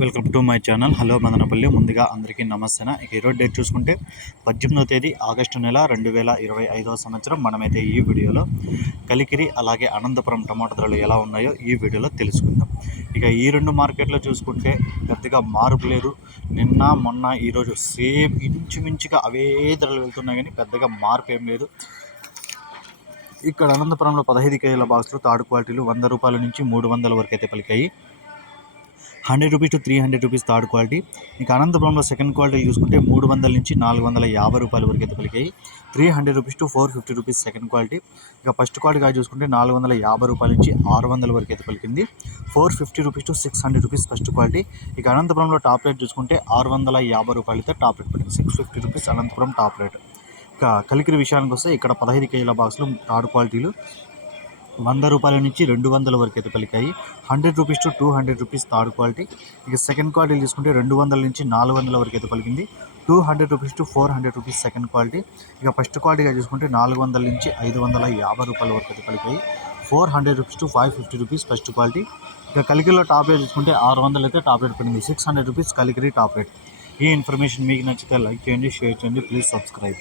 Welcome to my channel. Hello Madanapalle. ముందుగా అందరికీ నమస్తే ఇక ఈరోజు డేట్ చూసుకుంటే పద్దెనిమిదో తేదీ ఆగస్టు నెల రెండు వేల ఇరవై ఐదవ సంవత్సరం మనమైతే ఈ వీడియోలో కలికిరి అలాగే అనంతపురం టమాటా ధరలు ఎలా ఉన్నాయో ఈ వీడియోలో తెలుసుకుందాం. ఇక ఈ రెండు మార్కెట్లో చూసుకుంటే పెద్దగా మార్పు లేదు. నిన్న మొన్న ఈరోజు సేమ్ ఇంచుమించుగా అవే ధరలు వెళ్తున్నాయి కానీ పెద్దగా మార్పు ఏం లేదు. ఇక్కడ అనంతపురంలో పదహైదు కేజీల బాక్సులు థర్డ్ క్వాలిటీలు వంద రూపాయల నుంచి మూడు వందల వరకు అయితే పలికాయి. Hundred rupees to three hundred rupees third quality. ఇక అనంతపురంలో సెకండ్ క్వాలిటీ చూసుకుంటే మూడు వందల నుంచి నాలుగు వందల యాభై రూపాయల వరకు అయితే పలికాయి three hundred rupees to four fifty rupees second quality. ఇక ఫస్ట్ క్వాలిటీగా చూసుకుంటే నాలుగు వందల యాభై రూపాయల నుంచి ఆరు వందల వరకు అయితే పలికింది four fifty rupees to six hundred rupees first quality. ఇక అనంతపురంలో టాప్ రేట్ చూసుకుంటే ఆరు వందల యాభై రూపాయలతో టాప్ రేట్ పడింది six fifty rupees Anantapur top rate. ఇక కలికిరి విషయానికి వస్తే ఇక్కడ పదహైదు కేజీల బాక్సులు థర్డ్ క్వాలిటీలు. వంద రూపాయల నుంచి రెండు వందల వరకు అయితే పలికాయి. Hundred rupees to two hundred rupees third quality. ఇక సెకండ్ క్వాలిటీ తీసుకుంటే రెండు వందల నుంచి నాలుగు వందల వరకు అయితే పలికింది. Two hundred rupees to four hundred rupees second quality. ఇక ఫస్ట్ క్వాలిటీగా చూసుకుంటే నాలుగు వందల నుంచి ఐదు వందల యాభై రూపాయల వరకు అయితే పలికాయి. Four hundred rupees to five fifty rupees first quality. ఇక కలికిలో టాప్ రేట్ చూసుకుంటే ఆరు వందలు అయితే టాప్ రేట్ పడింది. Six hundred rupees Kalikiri top rate. ఈ ఇన్ఫర్మేషన్ మీకు నచ్చితే లైక్ చేయండి షేర్ చేయండి. Please subscribe.